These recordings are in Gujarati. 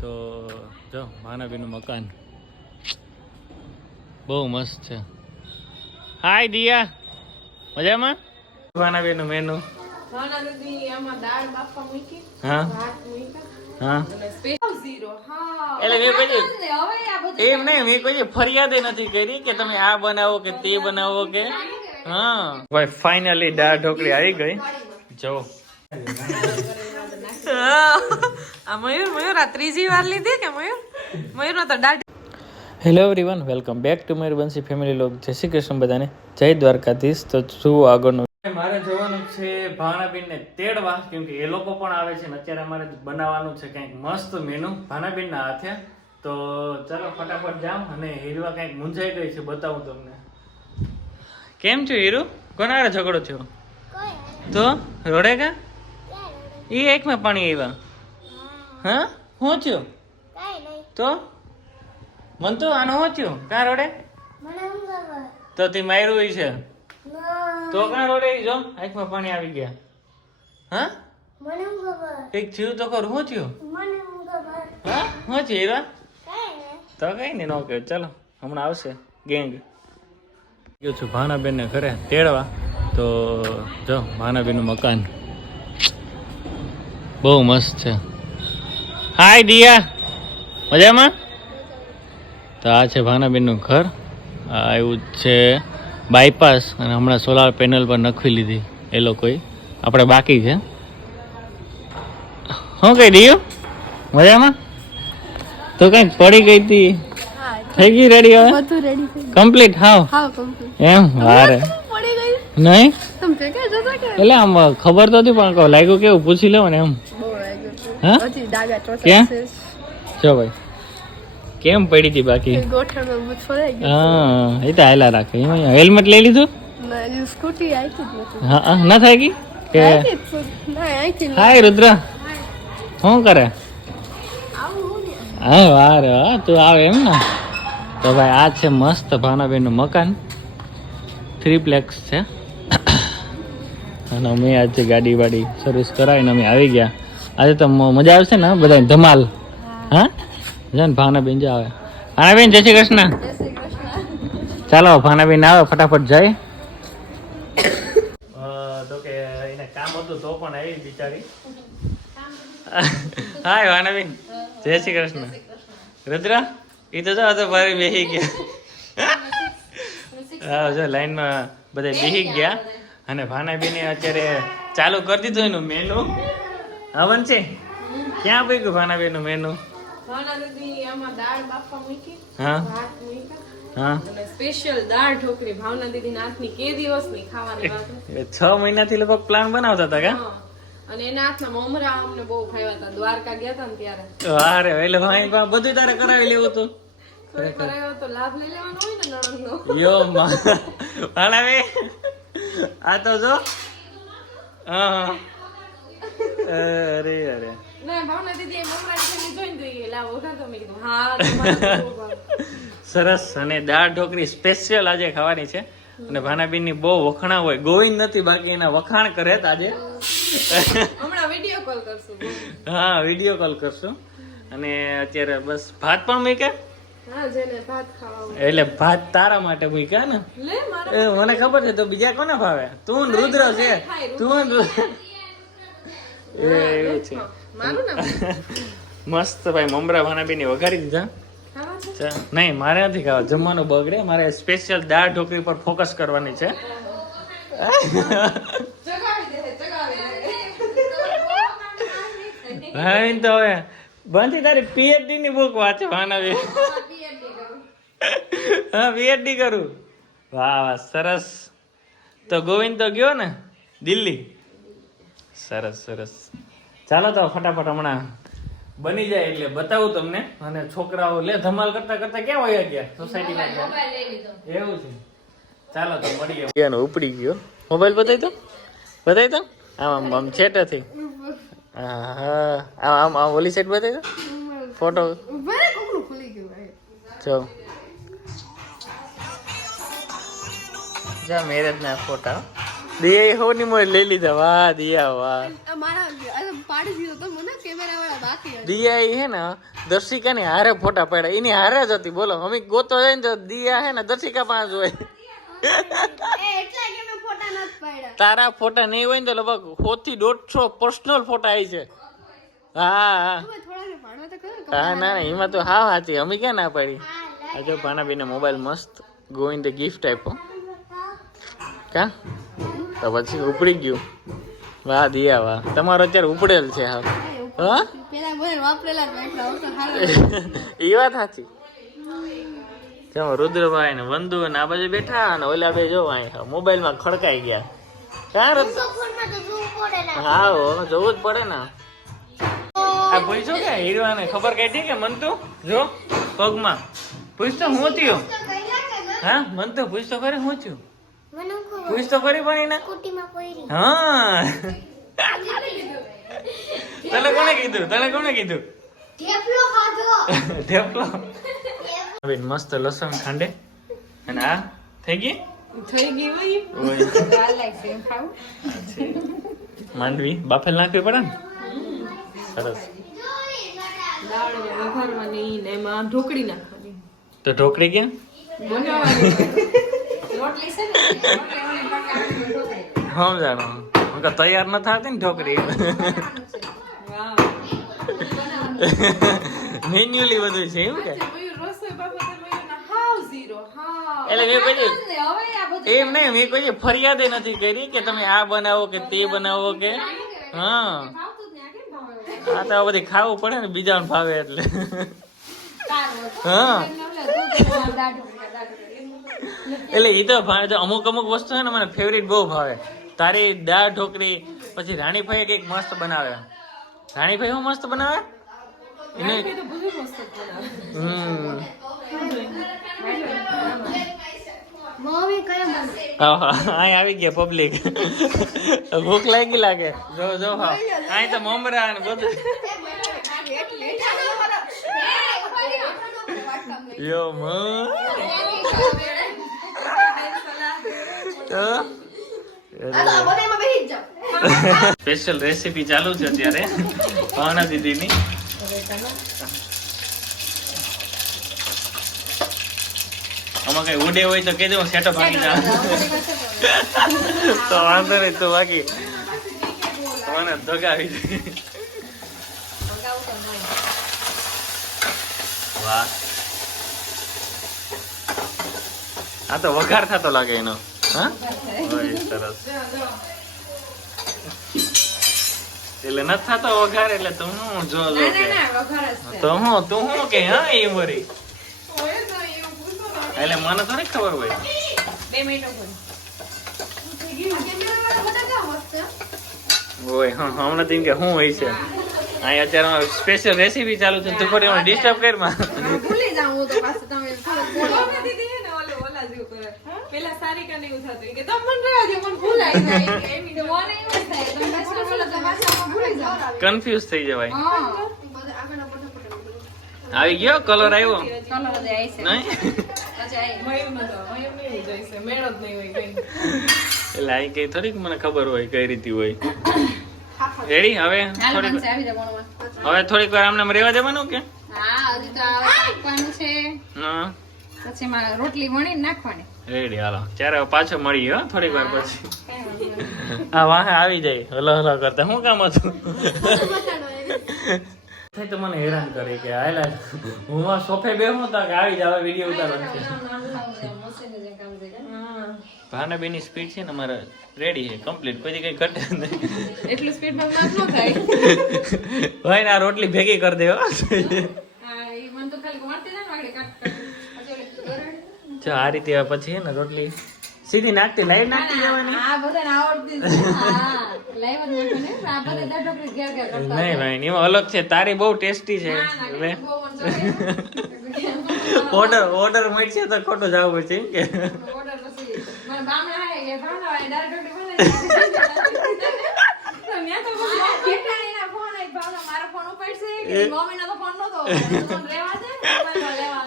તો જો માનાબીનું મકાન. બહુ મસ્ત છે. હાય દિયા મજામાં? માનવીનું મેનુ હા. હા. એટલે મેં બધું એમ નહીં મેં કોઈ ફરિયાદ નથી કરી કે તમે આ બનાવો કે તે બનાવો કે. હા. ભાઈ ફાઇનલી દાળ ઢોકળી આવી ગઈ. જો આ મયુર મયુર આ ત્રીજી વાર લીધી કે મયુર? મયુર નો તો દાળ hello everyone welcome back to Mayur Bansi family લોક જય શ્રી કૃષ્ણ બધાને. જય દ્વારકાધીશ. તો શું આગળનું? મારે જવાનું છે ભાણાબેન ને તેડવા કેમ કે એ લોકો પણ આવે છે ને અત્યારે અમારે બનાવવાનું છે કંઈક મસ્ત મેનુ ભાણાબેન ના હાથે. તો ચાલો ફટાફટ જામ અને હીરવા કંઈક મૂંઝાઈ ગઈ છે બતાવું તમને. કેમ છો હીરુ? કોના ઝઘડો થયો? તો? રોડે કા? એ એકમાં પાણી આવ્યા હા? શું થયું? તો મન તો? આનો શું થયું? કાં રોડે? તો તે માર્યું છે. તો કાં રોડે જો આંખમાં પાણી આવી ગયા. હા? એક થયું તો ખરું. શું થયું હા? શું થયું હીરા? તો કઈ નહીં નો કે ચાલો હમણાં આવશે ગેંગ. ગયો છું ભાનાબેન ને ઘરે તેડવા. તો જો ભાનાબેનનું મકાન. બહુ મસ્ત છે. હાય દિયા મજામાં? તો આ છે ભાનાબેનનું ઘર. આવ્યું છે બાયપાસ અને હમણાં સોલાર પેનલ પર નખવી લીધી એ લોકોએ. આપણે બાકી છે. શું કહી દઈએ મજામાં? તો કંઈક પડી ગઈ હતી. થઈ ગઈ રેડી હવે? બધું રેડી થઈ કમ્પ્લીટ હાવ? કમ્પ્લીટ એમ? વારે. પડી ગઈ નહીં? તમે કે એટલે આમ ખબર તો હતી પણ લાગ્યું કેવું પૂછી લેવું ને એમ. જો ભાઈ. કેમ પડી હતી બાકી? હા એ તો હાયલા રાખે. હેલ્મેટ લઈ લીધું? સ્કૂટી હા ના થાય કે? હાય રુદ્ર. શું કરે? હા વાહ રે હા તું આવે એમ ને. તો ભાઈ આ છે મસ્ત ભાવનાબેનનું મકાન. થ્રી પ્લેક્સ છે. અને અમે આજે ગાડી વાડી સર્વિસ કરાવીને અમે આવી ગયા. આજે તો મજા આવશે ને બધા ધમાલ. હા. જો ને ભાવનાબેન આવે. ભાનાબેન જય શ્રી કૃષ્ણ. જય શ્રી કૃષ્ણ. ચાલો ભાનાબેન આવે ફટાફટ જાય તો કે એને કામ હતું તો પણ આવી બિચારી. હાય ભાનાબેન જય શ્રી કૃષ્ણ. રુદ્ર એ તો જો તો ભારે બેસી ગયા. હા જો લાઈનમાં બધા બેસી ગયા અને ભાનાબેને અત્યારે ચાલુ કરી દીધું એનું મેનુ હવન છે? ક્યાં ભાઈ ગયું ભાનાબેનનું મેનુ હા. છ મહિનાથી લગભગ પ્લાન બનાવતા હતા કા? અને એના હાથના મમરા અમને બહુ ખાવા હતા. દ્વારકા ગયા હતા ને ત્યારે. અરે એટલે ભાઈ બધું તારે કરાવી લેવું હતું ને આ તો જો. હા. અરે અરે. સરસ અને દાળ ઢોકળી સ્પેશિયલ આજે ખાવાની છે. અને ભાનાબીનની બહુ વખણા હોય ગોવિંદ નથી બાકી એના વખાણ કરે આજે. હમણાં વીડિયો કોલ કરશું હા વીડિયો કોલ કરશું. અને અત્યારે બસ ભાત પણ હોય. એટલે ભાત તારા માટે મૂક્યા ને? મને ખબર છે તો બીજા કોને ભાવે? તું રુદ્ર છે. તું એવું છે. મારું નામ મસ્ત ભાઈ મમરા ભાનાબેન વઘારી દીધા નહીં મારે નથી ખાવા. જમવાનું બગડે મારે સ્પેશિયલ દાળ ઢોકળી પર ફોકસ કરવાની છે. ભાઈ તો હવે. બંધી તારી પીએચડી ની બુક વાંચે ભાનાબી હા પીએચડી કરું. વાહ વાહ સરસ. તો ગોવિંદ તો ગયો ને? દિલ્હી? સરસ સરસ. ચાલો તો ફટાફટ હમણાં બની જાય એટલે બતાવું તમને. અને છોકરાઓ, લે, ધમાલ કરતા કરતા ક્યાં વયા ગયા? સોસાયટીમાં એવું છે. ચાલો તો મળીએ. ઉપડી ગયો. મોબાઈલ બતાવી દો. બતાવી તો આમ આમ આમ છેટેથી હા આમ આમ આમ ઓલી સાઈડ બતાવી દો. ફોટો જો. જા, મેરેજના ફોટા દિયા હોની મોય લઈ લીધા. વાહ દિયા વાહ. મારા પાડી દીધો તો મને કેમેરા વાળા દિયા હે ને દર્શિકા ની હારે ફોટા પાડ્યા. એની હારે જ હતી બોલો. અમે ગોતો જાય ને તો દિયા હે ને દર્શિકા પાસે હોય. તારા ફોટા નહીં હોય ને તો લગભગ સો થી દોઢસો પર્સનલ ફોટા આવી છે. હા હા. હા ના ના એમાં તો હા સાચી અમે ક્યાં ના પાડી? આ જો ભાનાબેને મોબાઈલ મસ્ત ગોઈન ધ ગિફ્ટ આપ્યો. કા? તો પછી ઉપડી ગયું. વાહ દિયા વાહ. તમારો અત્યારે ઉપડેલ છે હા? હા એ વાત સાચી. જો રુદ્રભાઈ ને વંદુ ને આ બાજુ બેઠા અને ઓલા બે જો અહીં મોબાઈલમાં ખડકાઈ ગયા. ક્યાં રુદ્ર હા હો જોવું જ પડે ને. આ પૂછ્યો કે હીરવાને? ખબર કાઢી કે મન તું જો પગમાં. પૂછતો હું થયું? હા મન તો પૂછતો ખરે હું થયું? પૂછતો ખરી પણ એને હા. તને કોણે કીધું? તને કોણે કીધું? ઢેપલો બેન મસ્ત લસણ ખાંડે. અને આ થઈ ગઈ? થઈ ગઈ હોય. માંડવી. બાફેલ નાખવી પડે ને? સરસ. એમાં ઢોકળી નાખવાની. તો ઢોકળી ક્યાં? હું કહું તૈયાર ન થતી ને ઢોકરી. મેન્યુઅલી બધું છે એવું કે? એટલે મેં કોઈ એમ નહીં મેં કોઈ ફરિયાદ નથી કરી કે તમે આ બનાવો કે તે બનાવો કે? હા. આ તો આ બધી ખાવું પડે ને બીજાને ભાવે એટલે. હા. એટલે એ તો ભાવે તો અમુક અમુક વસ્તુ છે ને મને ફેવરિટ બહુ ભાવે તારી દાળ ઢોકળી પછી રાણીભાઈ કંઈક મસ્ત બનાવે રાણીભાઈ હું મસ્ત બનાવે આવી ગયા પબ્લિક ભૂખ લાગી લાગે જો જો હા અહીં તો મમરા ને બધું યો મ તો? સ્પેશિયલ રેસીપી ચાલુ છે અત્યારે ભાવના દીદીની. આમાં કઈ ઉડે હોય તો કહેજો સેટો ભાગી જા તો વાંધો નહીં તો બાકી. મને દગાવી દે વાહ. આ તો વઘાર થતો લાગે એનો. સરસ. એટલે ન થતો વઘાર એટલે તું હું જો જો કે. તો હું તું હું કે હા એ મરી એટલે મને થોડી ખબર હોય. બે મિનિટ હા હમણાં તેમ કે શું હોય છે. અહીં અત્યારે સ્પેશિયલ રેસીપી ચાલુ છે તું ફરી મને ડિસ્ટર્બ કરમાં ભૂલી જાઉં તો પાછું. તમે થોડુંક બોલો દીદી હે ને ઓલે ઓલા જેવું કરે પેલા સારી ને એવું થતું. કે તમે મને રહેવા દે મને ભૂલાઈ જાય. એમ તો મને એવું થાય તમે પાછું બોલો તો ભાષામાં ભૂલી જાવ કન્ફ્યુઝ થઈ જવાય. આવી ગયો? કલર આવ્યો? તો છે. નહીં? એટલે અહીં કઈ થોડીક મને ખબર હોય કઈ રીતે હોય. રેડી હવે થોડીક હવે થોડીક વાર આમને રહેવા દેવાનું કે? હા પછી એમાં રોટલી વણી નાખવાની. રેડી હાલો. ત્યારે પાછો મળીએ હો થોડીક વાર પછી. આ વાહે આવી જાય. હલો હલો કરતા. શું કામ હતું? થઈ તો મને હેરાન કરે કે આયલા હું આ સોફે બેહું તો કે આવી જાવ વીડિયો ઉતારવાનો છે. ભાનાબેનની સ્પીડ છે ને અમારે રેડી છે કમ્પ્લીટ. કોઈ કઈ ઘટે નહીં. એટલું સ્પીડમાં માફ ન થાય ભાઈ ને આ રોટલી ભેગી કરી દે જો આ રીતે પછી હે ને રોટલી સીધી નાખતી લાઈવ નાખતી જવાની? આ બધાને આવડતી હા, લાઈવ જ નાખો આ બધા દાળ ઢોકળી ઘેર ઘેર કરતા નહીં ભાઈ એમાં અલગ છે તારી બહુ ટેસ્ટી છે. એટલે ઓર્ડર ઓર્ડર મળશે તો ખોટું જવું પડશે એમ કે. ઓર્ડર પછી. મારા બામણા હે એ ભાવના ઢોકળી બનાવી. તો મેં તો ફોન આઈ ભાવના મારો ફોન ઉપાડશે કે મમ્મીનો તો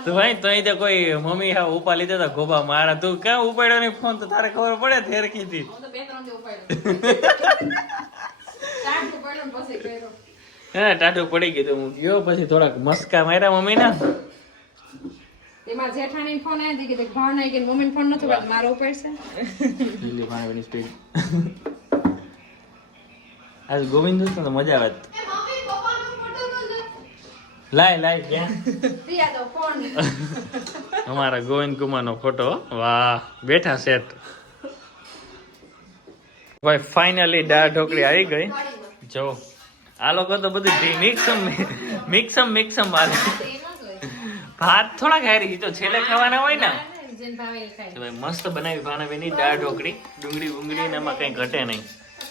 તો ભાઈ તો અહીં તો કોઈ મમ્મી હા ઉપા લીધા હતા ગોબા મારા. તું ક્યાં ઉપાડ્યો નહીં ફોન? તો તારે ખબર પડે થેર કીધી હું તો બે ત્રણ દી ઉપાડ્યો. સ્ટાર્ટ તો પડ્યો ને પછી કર્યો. હા ટાટું પડી ગયું તો હું ગયો પછી થોડાક મસ્કા માર્યા મમ્મી ના જેઠાણી ફોન આવી કે મમ્મી ફોન મારો ઉપાડશે? આજ ગોવિંદ ને તો મજા આવે. લાય લાય ક્યાં પ્રિયા તો ફોન. અમારા ગોવિંદ કુમાર નો ફોટો વાહ બેઠા સેટ ભાઈ ફાઇનલી દાળ ઢોકળી આવી ગઈ. જો આ લોકો તો બધું મિક્સમ મિક્સમ મિક્સમ મારે ભાત થોડા ખાઈ તો છેલ્લે ખાવાના હોય ને. ભાઈ મસ્ત બનાવી ભાનાબેની દાળ ઢોકળી. ડુંગળી બુંગળી ને એમાં કઈ ઘટે નહીં.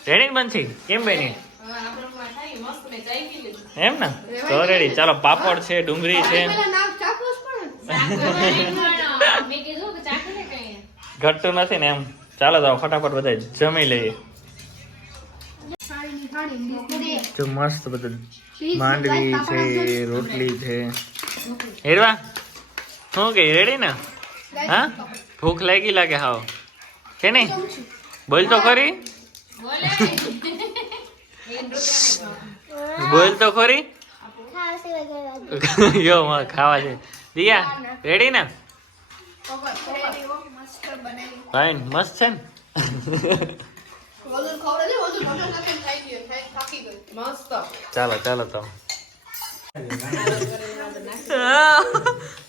રેડી બનશી કેમ બેની? એમ ને? તો રેડી. ચાલો, પાપડ છે, ડુંગળી છે. ઘટતું નથી ને એમ. ચાલો, તો ફટાફટ બધા જમી લઈએ. જો મસ્ત બધું માંડવી છે, રોટલી છે. હેરવા, શું કે, રેડી ને? હા? ભૂખ લાગી લાગે હાવ. કે નહીં? બોલ તો ખરી. બોલે તો ખોરી? યો માં ખાવા છે દિયા રેડી ને? ફાઈન મસ્ત છે ને? ચાલો ચાલો તો.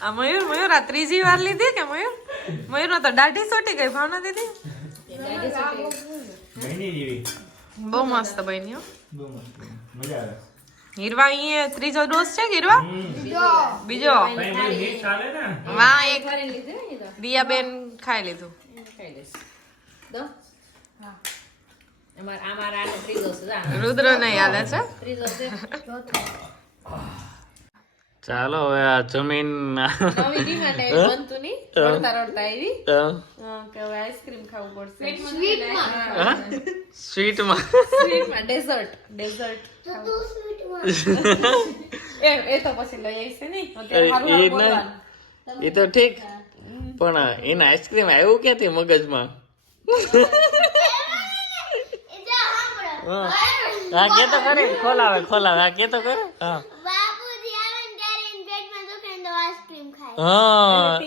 આ મયુર મયુર આ ત્રીજી વાર લીધી કે મયુર? મયુર તો દાઢી સોટી ગઈ ભાવના દીદી? મહિની જેવી. બહુ મસ્ત બન્યો હો બહુ મસ્ત મજા આવે હીરવા અહીંયા ત્રીજો ડોઝ છે કે હીરવા બીજો વાહ એક દિયાબેન ખાઈ લીધું ખાઈ લઈશ દો હા અમાર અમાર આને ત્રીજો છે જા રુદ્ર નહીં યાદ છે ત્રીજો છે ચાલો હવે આ જમીન નવી માટે બનતું ની રડતા રડતા આવી? હા, કે હવે આઈસ્ક્રીમ ખાવું પડશે. સ્વીટમાં સ્વીટમાં ડેઝર્ટ ડેઝર્ટ એ એ તો પછી લઈ આવીશે નહીં અત્યારે હારું એ હારું એ તો ઠીક. પણ એને આઈસ્ક્રીમ આવ્યું ક્યાંથી મગજમાં? હા. હા કે તો કરે ખોલાવે ખોલાવે. આ કે તો કરે હા બાપુજી આવે ને ત્યારે એને પેટમાં દુખે ને તો આઈસ્ક્રીમ ખાય હા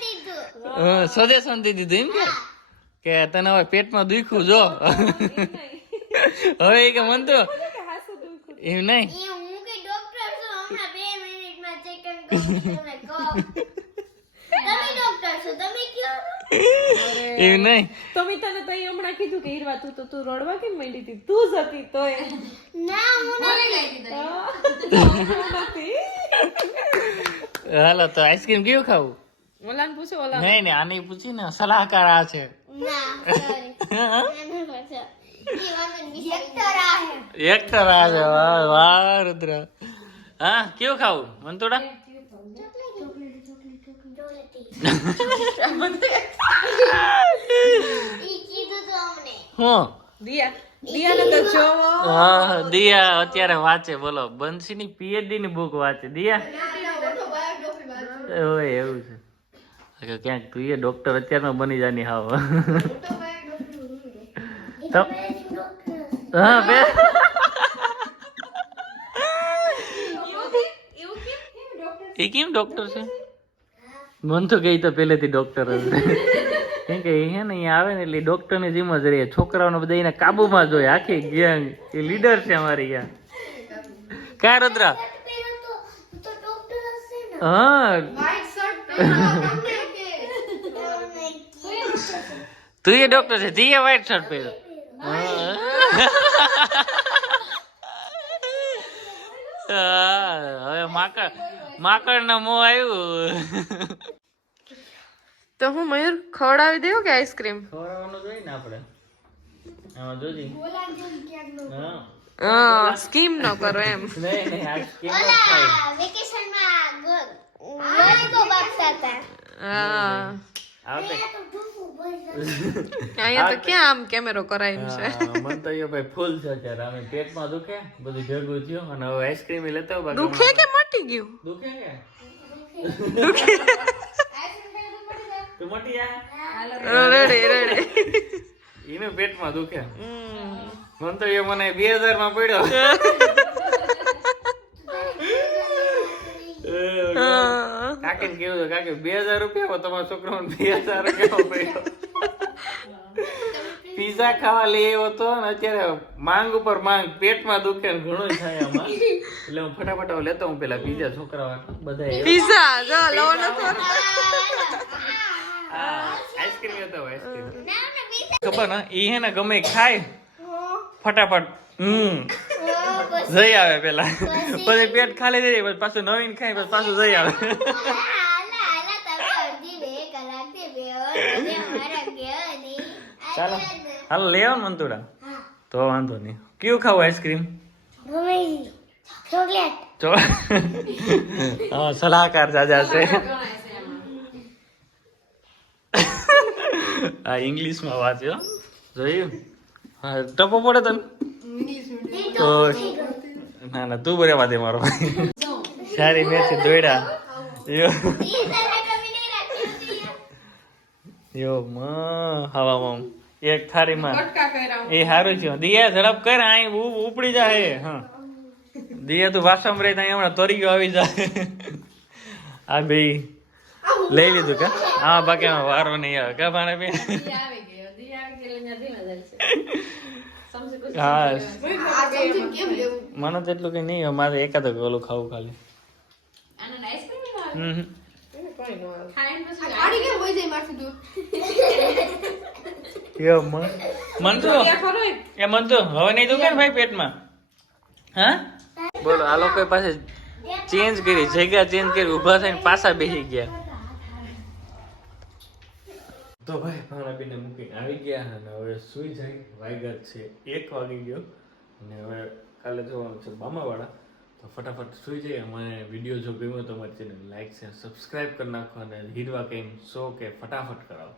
દીધું સજેશન દીધી હતું એમ કે કે તને હવે પેટમાં દુખ્યું જો હવે કે મન તો એમ નહીં એ હું કે ડોક્ટર છું હમણાં બે મિનિટમાં ચેક કરું તમને કહું તમે ડોક્ટર છો તમે એમ નહીં? તો મેં તને તો હમણાં કીધું કે હીરવા તું તો તું રડવા કેમ માંડી હતી? તું જ હતી તોય ના હું નથી. હાલો તો આઈસ્ક્રીમ કેવું ખાવું? ઓલાને પૂછો ઓલા નહીં નહીં આની પૂછી ને સલાહકાર આ છે. એક એ આ છે. વાહ વાહ રુદ્ર. હા કેવું ખાવું તો અમને હું? દિયા. તો જોવો. હા દિયા અત્યારે વાંચે બોલો. બંસીની પીએચડી ની બુક વાંચે. દિયા? ઓય એવું છે. ક્યાંક તું એ ડોક્ટર અત્યારમાં બની જાની હાવ. તો હા બે. એ કેમ ડોક્ટર છે? મન તો કહી તો પહેલેથી ડોક્ટર જ. કેમ કે હે ને અહીંયા આવે ને એટલે ડોક્ટરની જેમ જ રહે. છોકરાઓને બધા એને કાબુમાં જોઈએ આખી ગેંગ એ લીડર છે અમારી યાર કા રુદ્રા? હા. તું એ ડોક્ટર છે. તીએ વ્હાઈટ શર્ટ પહેર્યો. હવે માકડ માકડ ના મોં આવ્યું. તો હું મયુર ખવડાવી દેવું કે આઈસ્ક્રીમ? ખવડાવવાનું જોઈએ ને આપણે? આમાં જોજી. હા સ્કીમ ન કરો એમ. નહીં નહીં આ કેમ જ થાય. ઓલા વેકેશનમાં ગોળકો બાપતા હતા. હા. આવતે અહીંયા તો ક્યાં આમ કેમેરો કરાય છે? મન તો અહીંયા ભાઈ ફૂલ છે અત્યારે. આમે પેટમાં દુખે બધું ભેગું થયું અને હવે આઈસ્ક્રીમ લેતો બાકી દુખે કે મટી ગયું? દુખે કે? તું મટી જા. રડે રડે. એને પેટમાં દુખે. મન તો એ મને બે હજારમાં પડ્યો કાકી કેવું કાકી બે હજાર રૂપિયા તમારા છોકરાને બે હજાર રૂપિયા પડ્યો પીઝા ખાવા લઈ આવ્યો તો ને અત્યારે માંગ ઉપર માંગ પેટમાં દુખે ને ઘણું થાય આમાં. એટલે હું ફટાફટ લેતો હું પેલા પીઝા છોકરા બધા પીઝા જો લો નતો આઈસ્ક્રીમ લેતો આઈસ્ક્રીમ. ખબર ને? ઈ હે ને ગમે ખાય. ફટાફટ. હમ. જઈ આવે પેલા. પછી પેટ ખાલી થઈ જાય પાછું નવીન ખાય પછી પાછું જઈ આવે. ચાલો. હાલો લઈ આવો મંતુડા તો વાંધો નહીં. કયું ખાવું આઈસ્ક્રીમ? ચોકલેટ હા સલાહકાર જાજા છે. આ ઇંગ્લિશમાં વાંચ્યો જોયું? હા ટપો પડે તને? તો ના ના તું બરે દે મારો ભાઈ. સારી મેચ દોડ્યા યો. યો. મ હવામાં એક થાળીમાં એ સારું છે દિયા ઝડપ કર અહીં ઉપડી જાય હા. દિયા તું વાસમ રહી ત્યાં હમણાં તરીયો આવી જાય આ બે લઈ લીધું કા? હા બાકી વારો નહીં આવે. કા ભાણે બે ગયો. ગયો હા. મને તો એટલું કઈ નહીં મારે એકાદ ગોલું ઓલું ખાવું ખાલી. આનો આઈસ્ક્રીમ આવે હમ હમ. કોઈ નો ખાઈને પછી આડી કેમ હોય જાય મારથી દૂર? મન મન તો એક. એ મન તો હવે નહીં દુખે ને ભાઈ પેટમાં? હા? બોલો આ લોકો પાસે ચેન્જ કરી જગ્યા ચેન્જ કરી ઊભા થઈને પાછા બેસી ગયા. તો ભાઈ પીને મૂકીને આવી ગયા અને હવે સુઈ જાય વાગ્યા છે એક વાગી ગયો. અને હવે કાલે જવાનું છે બામાવાળા તો ફટાફટ સુઈ જઈએ. મને વીડિયો જો ગમ્યો તો અમારી ચેનલ લાઈક છે સબસ્ક્રાઈબ કરી નાખો અને હીરવા કેમ શો કે ફટાફટ કરાવો.